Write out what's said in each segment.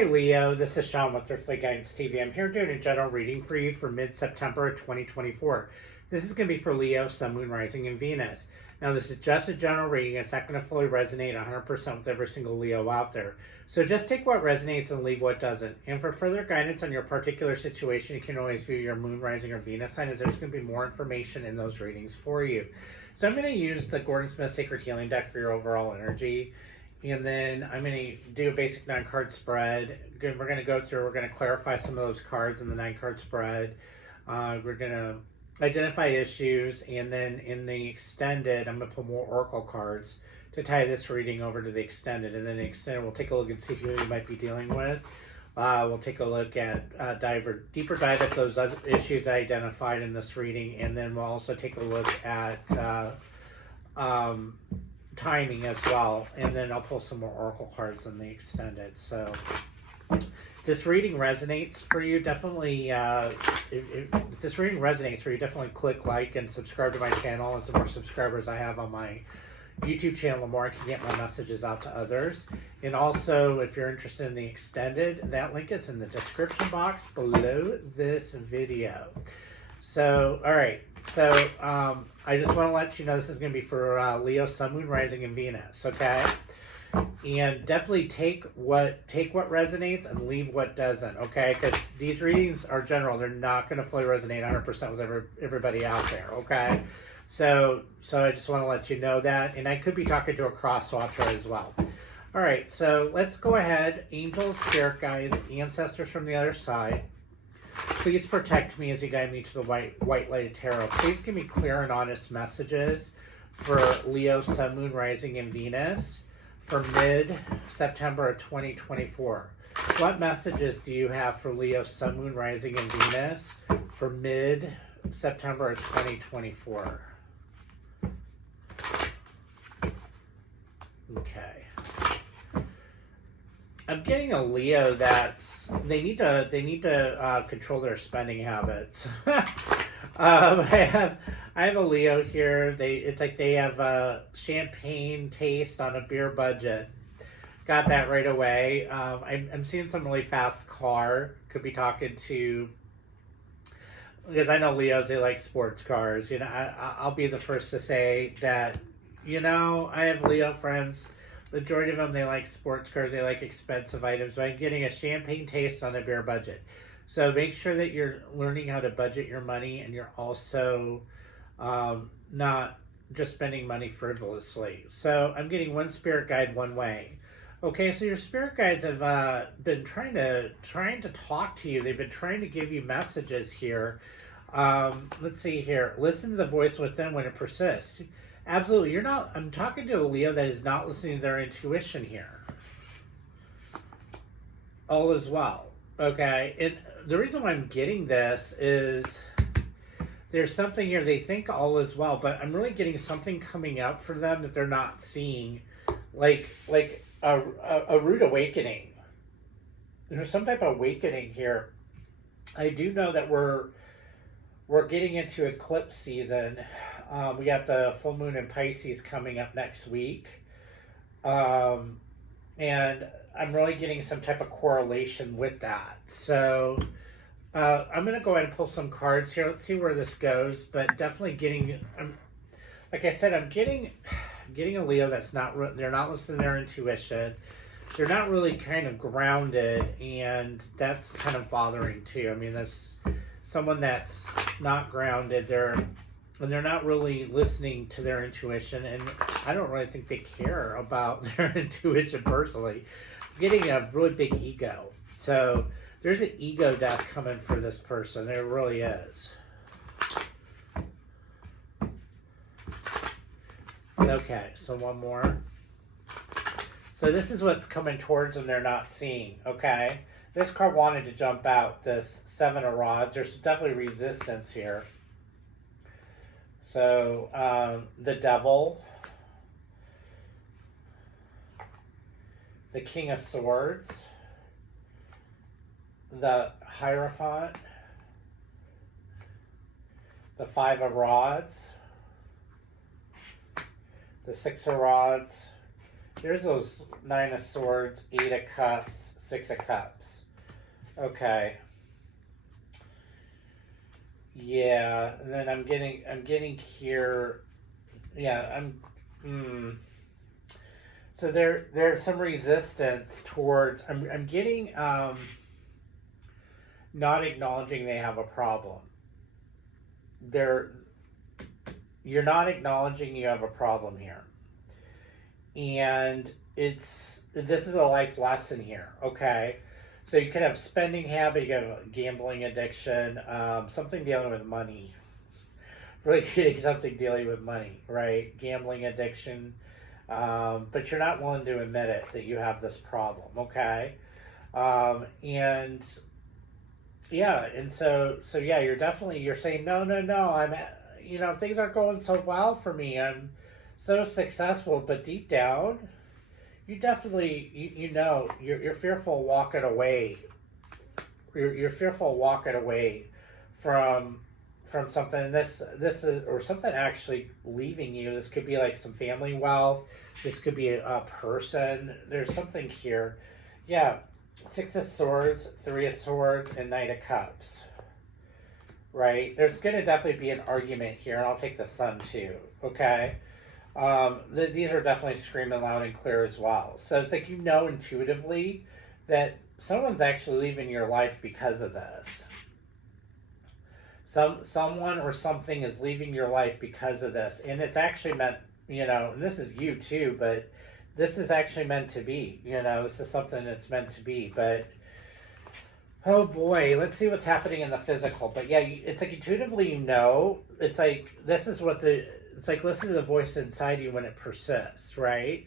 Hi Leo, this is Sean with Earthly Guidance TV. I'm here doing a general reading for you for mid-September of 2024. This is going to be for Leo, Sun, Moon, Rising, and Venus. Now this is just a general reading. It's not going to fully resonate 100% with every single Leo out there. So just take what resonates and leave what doesn't. And for further guidance on your particular situation, you can always view your Moon, Rising, or Venus sign, as there's going to be more information in those readings for you. So I'm going to use the Gordon Smith Sacred Healing deck for your overall energy. And then I'm going to do a basic 9-card spread. We're going to go through, we're going to clarify some of those cards in the 9-card spread. We're going to identify issues, and then in the extended, I'm going to put more oracle cards to tie this reading over to the extended. And then the extended, we'll take a look and see who you might be dealing with. We'll take a look at deeper dive at those other issues I identified in this reading, and then we'll also take a look at timing as well, and then I'll pull some more oracle cards in the extended. So this reading resonates for you, definitely if this reading resonates for you, definitely click like and subscribe to my channel. As the more subscribers I have on my YouTube channel, the more I can get my messages out to others. And also, if you're interested in the extended, that link is in the description box below this video. So, all right. So, I just want to let you know this is going to be for Leo, Sun, Moon, Rising, and Venus. Okay, and definitely take what resonates and leave what doesn't. Okay, because these readings are general; they're not going to fully resonate 100% with everybody out there. Okay, so I just want to let you know that, and I could be talking to a cross watcher as well. All right, so let's go ahead. Angels, spirit guides, ancestors from the other side, please protect me as you guide me to the white lighted tarot. Please give me clear and honest messages for Leo, Sun, Moon, Rising, and Venus for mid-September of 2024. What messages do you have for Leo, Sun, Moon, Rising, and Venus for mid-September of 2024? Okay. I'm getting a Leo that's they need to control their spending habits. I have a Leo here. It's like they have a champagne taste on a beer budget. Got that right away. I'm seeing some really fast car. Could be talking to, because I know Leos, they like sports cars. You know, I'll be the first to say that. You know, I have Leo friends. Majority of them, they like sports cars, they like expensive items, but I'm getting a champagne taste on a beer budget. So make sure that you're learning how to budget your money, and you're also not just spending money frivolously. So I'm getting one spirit guide one way. Okay, so your spirit guides have been trying to talk to you. They've been trying to give you messages here. Let's see here. Listen to the voice within when it persists. Absolutely. I'm talking to a Leo that is not listening to their intuition here. All is well. Okay. And the reason why I'm getting this is there's something here. They think all is well, but I'm really getting something coming up for them that they're not seeing, like a rude awakening. There's some type of awakening here. I do know that we're getting into eclipse season. We got the full moon in Pisces coming up next week. And I'm really getting some type of correlation with that. So I'm going to go ahead and pull some cards here. Let's see where this goes. But definitely getting, like I said, I'm getting a Leo that's they're not listening to their intuition. They're not really kind of grounded, and that's kind of bothering too. I mean, that's someone that's not grounded. They're not really listening to their intuition, and I don't really think they care about their intuition personally. I'm getting a really big ego. So there's an ego death coming for this person. There really is. Okay, so one more. So this is what's coming towards them they're not seeing, okay? This card wanted to jump out, this 7 of Rods. There's definitely resistance here. So, the Devil, the King of Swords, the Hierophant, the 5 of Rods, the 6 of Rods, There's those Nine of Swords, Eight of Cups, Six of Cups. Okay. Yeah, and then I'm getting here. Yeah, so there's some resistance towards. I'm getting not acknowledging they have a problem. They're You're not acknowledging you have a problem here, and this is a life lesson here. Okay, so you could have spending habit, you have a gambling addiction, something dealing with money. Really getting something dealing with money, right? Gambling addiction, but you're not willing to admit it that you have this problem. Okay, and yeah, and so yeah, you're saying no, no, no. Things aren't going so well for me. I'm so successful, but deep down, you definitely you're fearful walking away. You're fearful walking away from something. This is or something actually leaving you. This could be like some family wealth. This could be a person. There's something here. Yeah, Six of Swords, Three of Swords, and Knight of Cups. Right? There's going to definitely be an argument here, and I'll take the Sun too. Okay? These are definitely screaming loud and clear as well. So it's like intuitively that someone's actually leaving your life because of this. Someone or something is leaving your life because of this, and it's actually meant, and this is you too, but this is actually meant to be. This is something that's meant to be, but. Oh boy, let's see what's happening in the physical. But yeah, it's like intuitively it's like it's like listen to the voice inside you when it persists, right?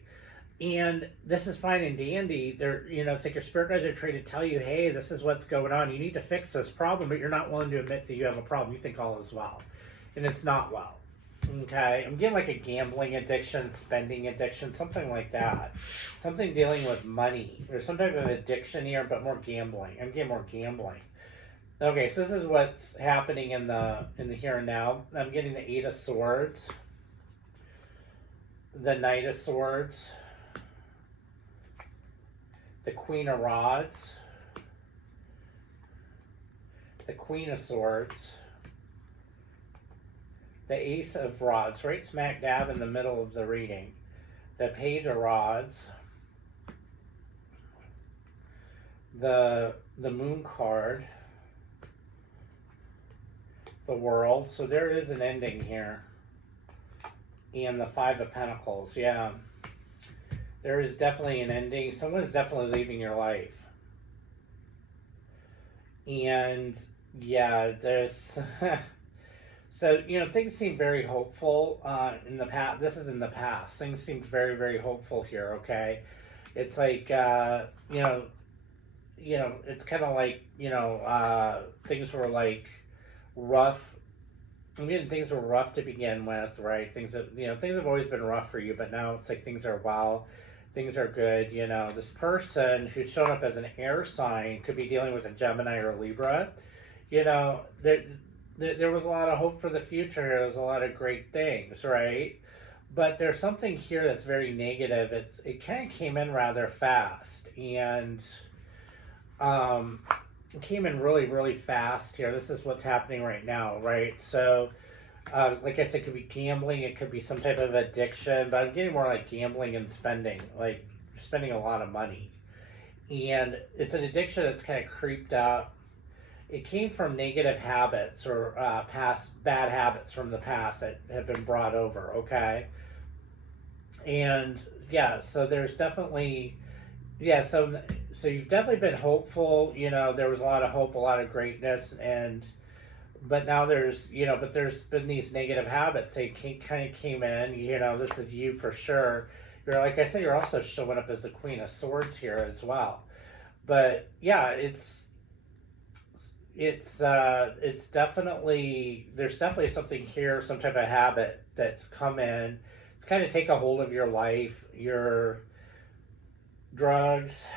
And this is fine and dandy. It's like your spirit guides are trying to tell you, hey, this is what's going on. You need to fix this problem, but you're not willing to admit that you have a problem. You think all is well, and it's not well. Okay, I'm getting like a gambling addiction, spending addiction, something like that. Something dealing with money. There's some type of addiction here, but more gambling. I'm getting more gambling. Okay, so this is what's happening in the here and now. I'm getting the Eight of Swords, the Knight of Swords, the Queen of Rods, the Queen of Swords, the Ace of Rods, right smack dab in the middle of the reading, the Page of Rods, the Moon card, the World. So there is an ending here, and the Five of Pentacles. Yeah, there is definitely an ending. Someone is definitely leaving your life, and yeah, there's. So, things seem very hopeful in the past. This is in the past. Things seem very, very hopeful here, okay? It's like, it's kind of like, things were like rough. I mean, things were rough to begin with, right? Things have always been rough for you, but now it's like things are well, things are good. This person who's shown up as an air sign could be dealing with a Gemini or a Libra. There was a lot of hope for the future. There was a lot of great things, right? But there's something here that's very negative. It kind of came in rather fast, and it came in really, really fast here. This is what's happening right now, right? So, like I said, it could be gambling. It could be some type of addiction, but I'm getting more like gambling and spending, like spending a lot of money. And it's an addiction that's kind of creeped up. It came from negative habits or past bad habits from the past that have been brought over, okay? And yeah, so there's definitely, yeah, so you've definitely been hopeful. There was a lot of hope, a lot of greatness, but now but there's been these negative habits. They kind of came in. This is you for sure. Like I said, you're also showing up as the Queen of Swords here as well. But yeah, it's definitely there's definitely something here, some type of habit that's come in. It's kind of take a hold of your life, your drugs,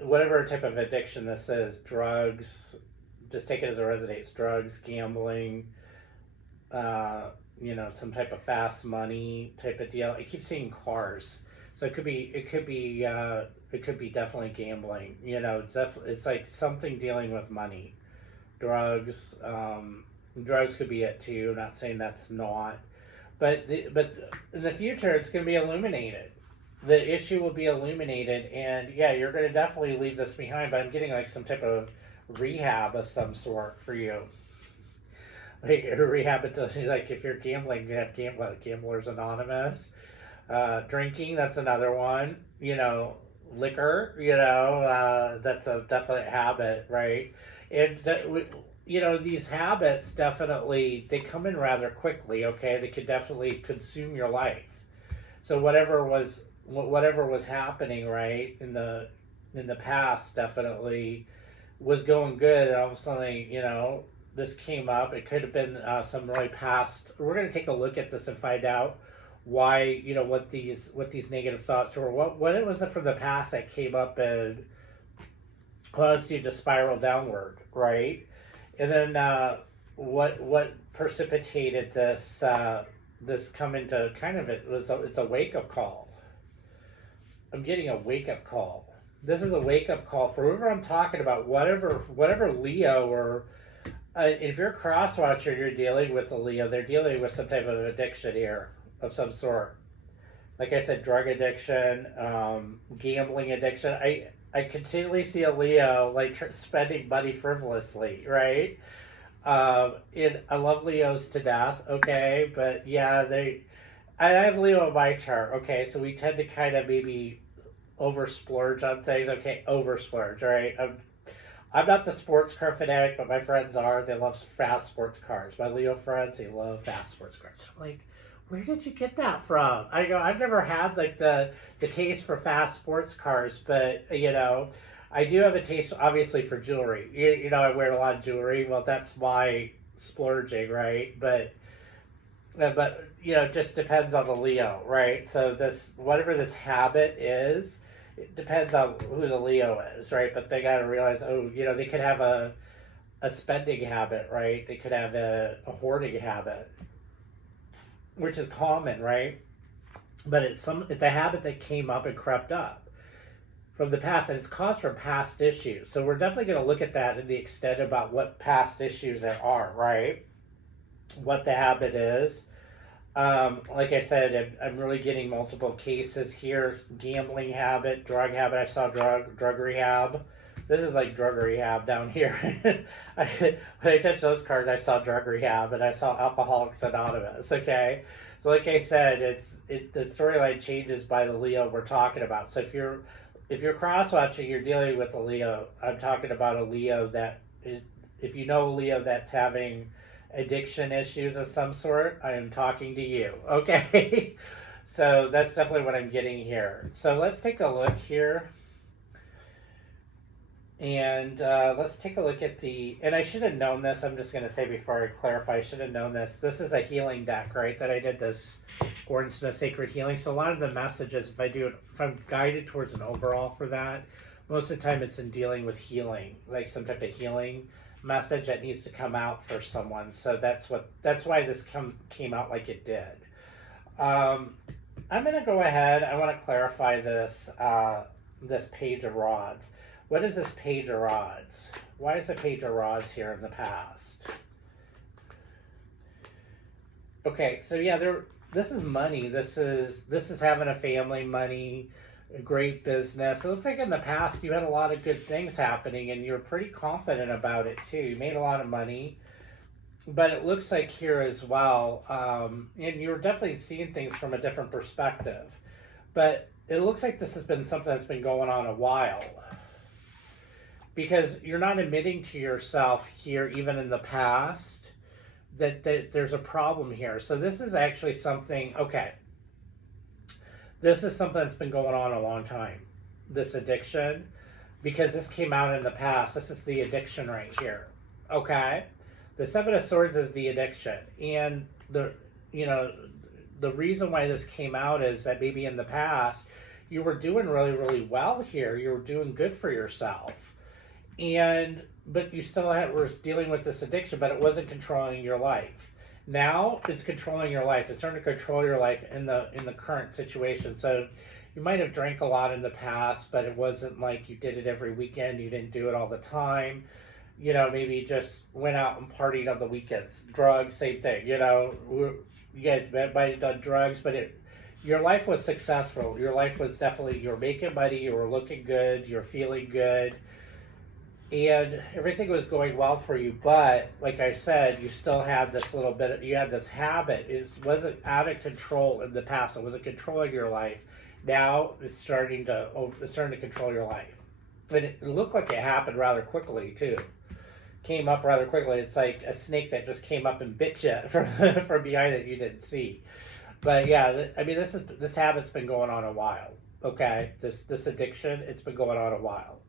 whatever type of addiction this is, drugs. Just take it as it resonates. Drugs, gambling, some type of fast money type of deal. I keep seeing cars, so it could be definitely gambling. It's like something dealing with money, drugs. Drugs could be it too. I'm not saying that's not, but in the future it's going to be illuminated. The issue will be illuminated, and yeah, you're going to definitely leave this behind. But I'm getting like some type of rehab of some sort for you. Like a rehabilitation, like if you're gambling, you have Gamblers Anonymous. Drinking, that's another one. Liquor, that's a definite habit, right? And these habits definitely they come in rather quickly. Okay, they could definitely consume your life. So whatever was happening, right, in the past, definitely was going good, and all of a sudden, this came up. It could have been some really past. We're going to take a look at this and find out why, what these negative thoughts were. What it was from the past that came up and caused you to spiral downward, right? And then what precipitated this come into kind of it's a wake up call. I'm getting a wake up call. This is a wake up call for whoever I'm talking about. Whatever Leo or if you're a cross watcher, you're dealing with a Leo. They're dealing with some type of addiction here of some sort. Like I said, drug addiction, gambling addiction. I continually see a Leo like spending money frivolously, right? And I love Leos to death. Okay, but yeah, I have Leo in my chart. Okay, so we tend to kind of maybe over splurge on things. Okay, over splurge. All right. I'm not the sports car fanatic, but my friends are. They love fast sports cars. My Leo friends, they love fast sports cars. I'm like, where did you get that from? I go, I've never had like the taste for fast sports cars, but I do have a taste, obviously, for jewelry. I wear a lot of jewelry. Well, that's my splurging, right? But it just depends on the Leo, right? So whatever this habit is, it depends on who the Leo is, right? But they got to realize, they could have a spending habit, right? They could have a hoarding habit, which is common, right? But it's a habit that came up and crept up from the past, and it's caused from past issues. So we're definitely going to look at that in the extent about what past issues there are, right? What the habit is. Like I said, I'm really getting multiple cases here. Gambling habit, drug habit. I saw drug rehab. This is like drug rehab down here. When I touched those cards, I saw drug rehab and I saw Alcoholics Anonymous. Okay, so like I said, the storyline changes by the Leo we're talking about. So if you're cross watching, you're dealing with a Leo. I'm talking about a Leo if you know a Leo that's having addiction issues of some sort, I am talking to you. Okay, so that's definitely what I'm getting here. So let's take a look here. And let's take a look at and I should have known this. I'm just going to say before I clarify, I should have known this. This is a healing deck, right? That I did this Gordon Smith Sacred Healing. So a lot of the messages, if I'm guided towards an overall for that, most of the time it's in dealing with healing, like some type of healing message that needs to come out for someone. So that's why this came out like it did. I'm going to go ahead. I want to clarify this Page of Rods. What is this Page of Rods? Why is the Page of Rods here in the past? Okay, so yeah, this is money. This is having a family, money, a great business. It looks like in the past you had a lot of good things happening and you're pretty confident about it too. You made a lot of money. But it looks like here as well, and you're definitely seeing things from a different perspective. But it looks like this has been something that's been going on a while. Because you're not admitting to yourself here, even in the past, that there's a problem here. So this is actually something, okay. This is something that's been going on a long time, this addiction, because this came out in the past. This is the addiction right here, okay? The Seven of Swords is the addiction. And the reason why this came out is that maybe in the past, you were doing really, really well here. You were doing good for yourself. But you still were dealing with this addiction, but it wasn't controlling your life. Now it's controlling your life. It's starting to control your life in the current situation. So you might have drank a lot in the past, but it wasn't like you did it every weekend. You didn't do it all the time. You know, maybe you just went out and partied on the weekends. Drugs, same thing. You know, you guys might have done drugs, but your life was successful. Your life was definitely, you were making money, you were looking good, you're feeling good, and everything was going well for you. But like I said, you still had this little bit, you had this habit. It wasn't out of control in the past. It wasn't controlling your life. Now it's starting to control your life. And it looked like it happened rather quickly too. Came up rather quickly. It's like a snake that just came up and bit you from behind that you didn't see. But yeah, I mean, this habit's been going on a while. Okay, this addiction, it's been going on a while.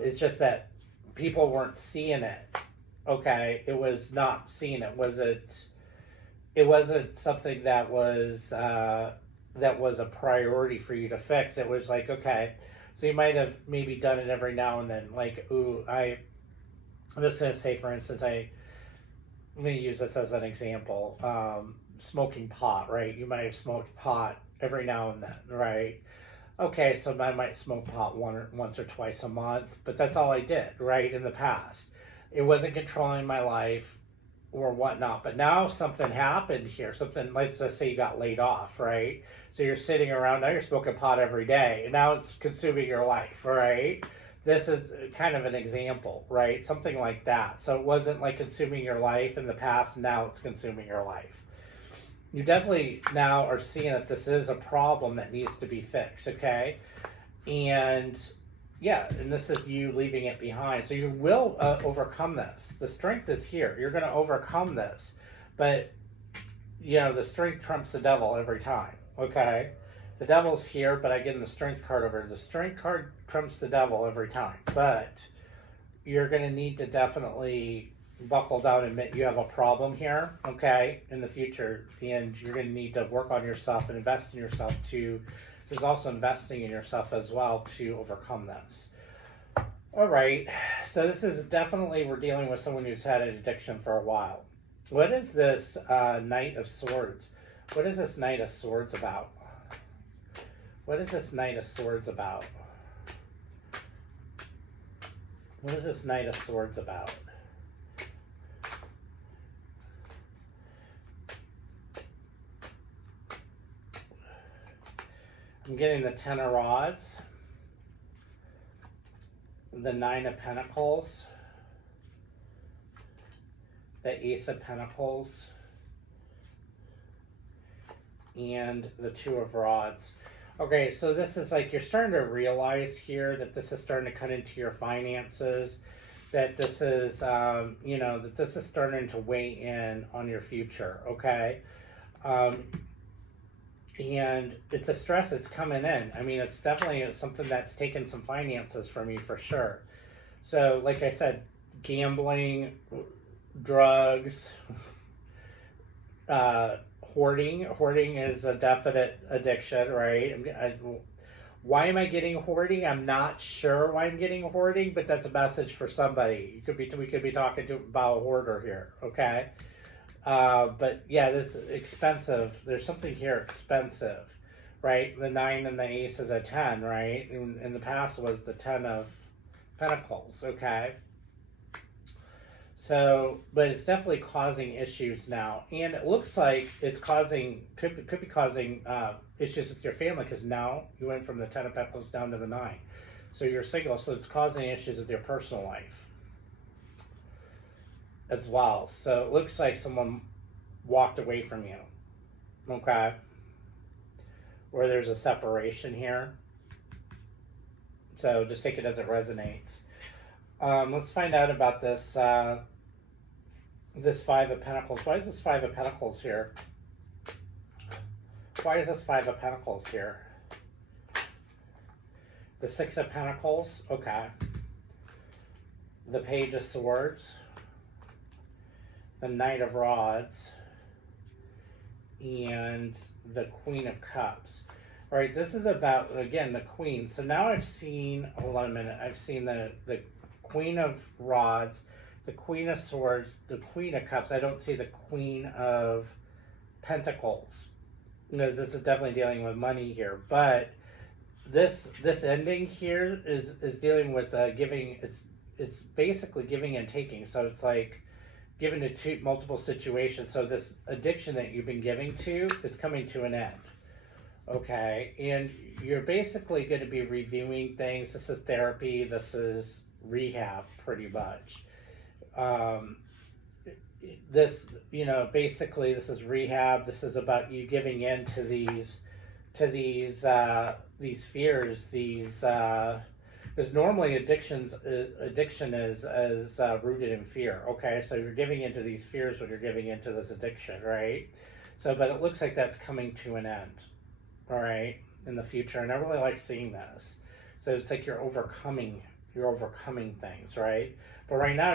It's just that people weren't seeing it. Okay, it was not seen. It wasn't something that was a priority for you to fix. It was like, okay, so you might have maybe done it every now and then. Like, I'm just gonna say, for instance, I'm gonna use this as an example. Smoking pot, right? You might have smoked pot every now and then, right? Okay, so I might smoke pot once or twice a month, but that's all I did, right? In the past, it wasn't controlling my life or whatnot. But now something happened here. Something, let's just say you got laid off, right? So you're sitting around, now you're smoking pot every day, and now it's consuming your life, right? This is kind of an example, right? Something like that. So it wasn't like consuming your life in the past, now it's consuming your life. You definitely now are seeing that this is a problem that needs to be fixed, okay? And yeah, and this is you leaving it behind. So you will overcome this. The strength is here. You're going to overcome this. But, you know, the strength trumps the devil every time, okay? The devil's here, but I get the strength card over. The strength card trumps the devil every time. But you're going to need to definitely buckle down and admit you have a problem here, okay, in the future. And you're going to need to work on yourself and invest in yourself to, this is also investing in yourself as well to overcome this. All right, so this is definitely, we're dealing with someone who's had an addiction for a while. What is this Knight of Swords? What is this Knight of Swords about? What is this Knight of Swords about? What is this Knight of Swords about? I'm getting the Ten of Rods, the Nine of Pentacles, the Ace of Pentacles, and the Two of Rods. Okay, so this is like you're starting to realize here that this is starting to cut into your finances, that this is, you know, that this is starting to weigh in on your future, okay? And it's a stress that's coming in. I mean, it's definitely something that's taken some finances from you for sure. So, like I said, gambling, drugs, hoarding. Hoarding is a definite addiction, right? Why am I getting hoarding? I'm not sure why I'm getting hoarding, but that's a message for somebody. We could be talking about a hoarder here, okay? But yeah, this is expensive. There's something here expensive, right? The 9 and the Ace is a 10, right? In the past was the 10 of Pentacles, okay? So, but it's definitely causing issues now, and it looks like it's causing, could be causing issues with your family, because now you went from the 10 of Pentacles down to the 9. So you're single, so it's causing issues with your personal life as well. So it looks like someone walked away from you, okay? Or there's a separation here. So just take it as it resonates. Let's find out about this this Five of Pentacles. Why is this Five of Pentacles here? Why is this Five of Pentacles here? The Six of Pentacles, okay. The Page of Swords, the Knight of Rods, and the Queen of Cups. All right, this is about, again, the Queen. So now I've seen, hold on a minute, I've seen the Queen of Rods, the Queen of Swords, the Queen of Cups. I don't see the Queen of Pentacles, because this is definitely dealing with money here. But this ending here is dealing with giving. It's basically giving and taking. So it's like given to multiple situations. So this addiction that you've been giving to is coming to an end. Okay, and you're basically going to be reviewing things. This is therapy. This is rehab, pretty much. This, basically, this is rehab. This is about you giving in to these fears. Because normally addiction is rooted in fear. Okay, so you're giving into these fears when you're giving into this addiction, right? So, but it looks like that's coming to an end. All right, in the future, and I really like seeing this. So it's like you're overcoming things, right? But right now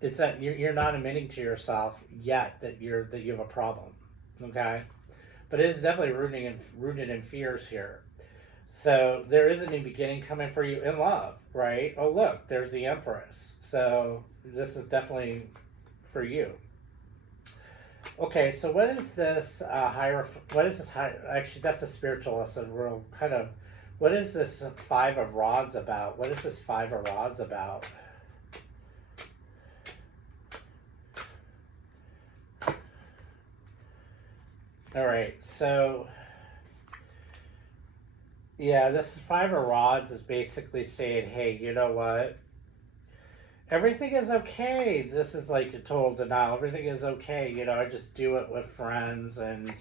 it's that you're not admitting to yourself yet that you have a problem, okay? But it is definitely rooted in fears here. So there is a new beginning coming for you in love, right? Oh look, there's the Empress. So this is definitely for you. Okay, so what is this actually, that's a spiritual lesson. What is this Five of Rods about? What is this Five of Rods about? All right, so yeah, this Five of Rods is basically saying, hey, you know what? Everything is okay. This is like a total denial. Everything is okay. I just do it with friends, and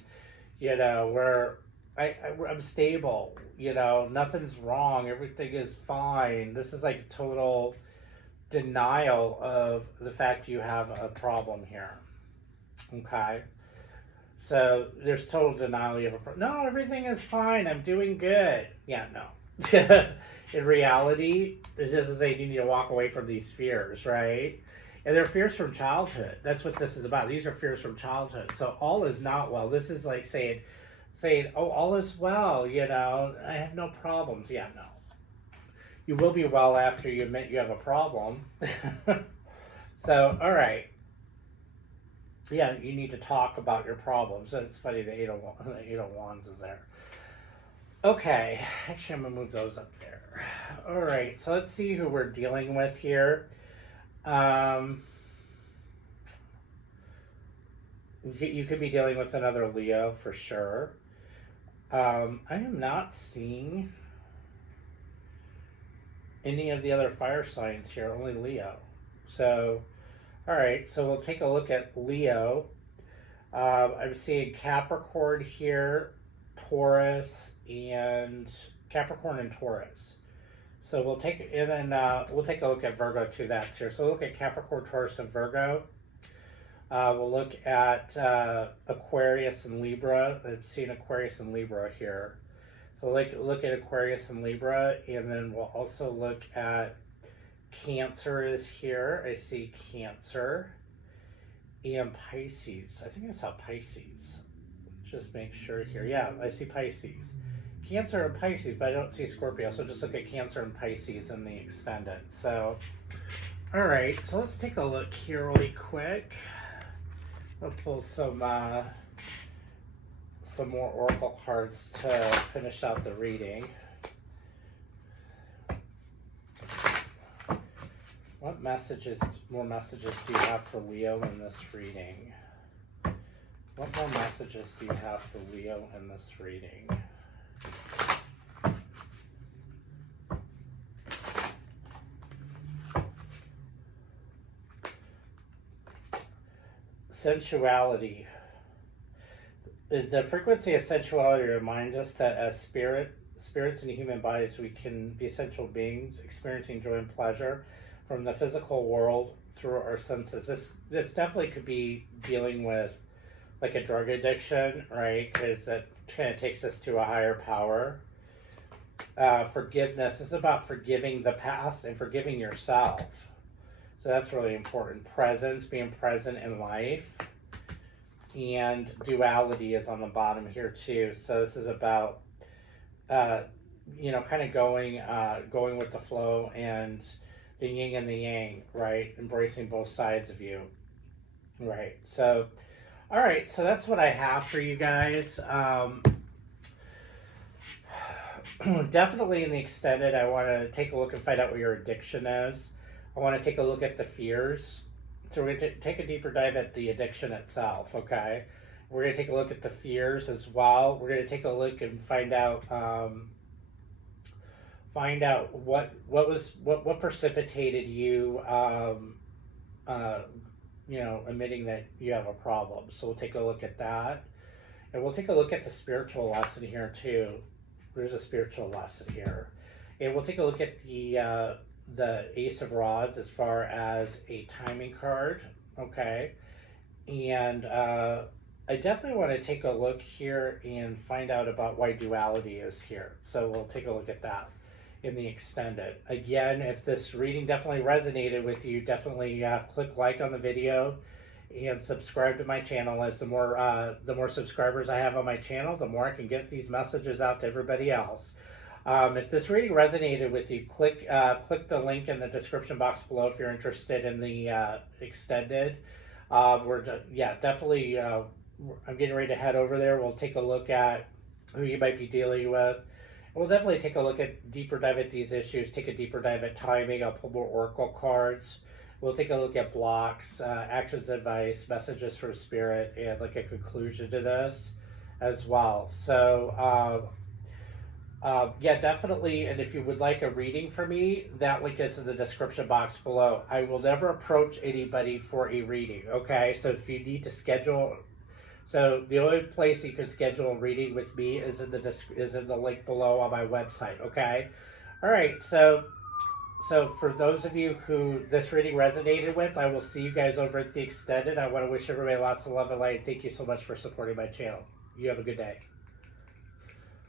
I'm stable. Nothing's wrong. Everything is fine. This is like total denial of the fact you have a problem here. Okay. So there's total denial. You have a problem. No, everything is fine. I'm doing good. Yeah, no. In reality, it just is saying you need to walk away from these fears, right? And they're fears from childhood. That's what this is about. These are fears from childhood. So all is not well. This is like saying, oh, all is well, I have no problems. Yeah, no. You will be well after you admit you have a problem. So, all right. Yeah, you need to talk about your problems. It's funny, the Eight of Wands is there. Okay, actually I'm going to move those up there. All right, so let's see who we're dealing with here. You could be dealing with another Leo for sure. I am not seeing any of the other fire signs here, only Leo. So, all right, so we'll take a look at Leo. I'm seeing Capricorn here, Taurus, and Capricorn and Taurus. So we'll take a look at Virgo too. That's here. So we'll look at Capricorn, Taurus, and Virgo. We'll look at Aquarius and Libra. I'm seeing Aquarius and Libra here. So look at Aquarius and Libra, and then we'll also look at Cancer is here. I see Cancer. And Pisces. I think I saw Pisces. Just make sure here. Yeah, I see Pisces. Cancer and Pisces, but I don't see Scorpio. So just look at Cancer and Pisces in the extended. So, all right. So let's take a look here really quick. I'll pull some more oracle cards to finish out the reading. What more messages do you have for Leo in this reading? What more messages do you have for Leo in this reading? Sensuality. The frequency of sensuality reminds us that as spirits in human bodies, we can be sensual beings experiencing joy and pleasure from the physical world through our senses. This definitely could be dealing with like a drug addiction, right? Because that kind of takes us to a higher power. Forgiveness. This is about forgiving the past and forgiving yourself. So that's really important. Presence, being present in life. And duality is on the bottom here too. So this is about, kind of going with the flow and the yin and the yang, right? Embracing both sides of you, right? So, all right, so that's what I have for you guys. Definitely in the extended, I want to take a look and find out what your addiction is. I want to take a look at the fears. So we're going to take a deeper dive at the addiction itself, okay? We're going to take a look at the fears as well. We're going to take a look and find out what precipitated you admitting that you have a problem. So we'll take a look at that. And we'll take a look at the spiritual lesson here too. There's a spiritual lesson here. And we'll take a look at the Ace of Rods as far as a timing card, okay? And I definitely want to take a look here and find out about why duality is here. So we'll take a look at that in the extended. Again, if this reading definitely resonated with you, definitely click like on the video and subscribe to my channel. As the more subscribers I have on my channel, the more I can get these messages out to everybody else. If this reading resonated with you, click the link in the description box below if you're interested in the extended. Definitely. I'm getting ready to head over there. We'll take a look at who you might be dealing with. We'll definitely take a look at deeper dive at these issues. Take a deeper dive at timing. I'll pull more oracle cards. We'll take a look at blocks, actions, advice, messages from spirit, and like a conclusion to this as well. So, definitely. And if you would like a reading for me, that link is in the description box below. I will never approach anybody for a reading, okay? So if you need to schedule, so the only place you can schedule a reading with me is in the link below on my website, okay? All right, so for those of you who this reading resonated with, I will see you guys over at the extended. I want to wish everybody lots of love and light. Thank you so much for supporting my channel. You have a good day.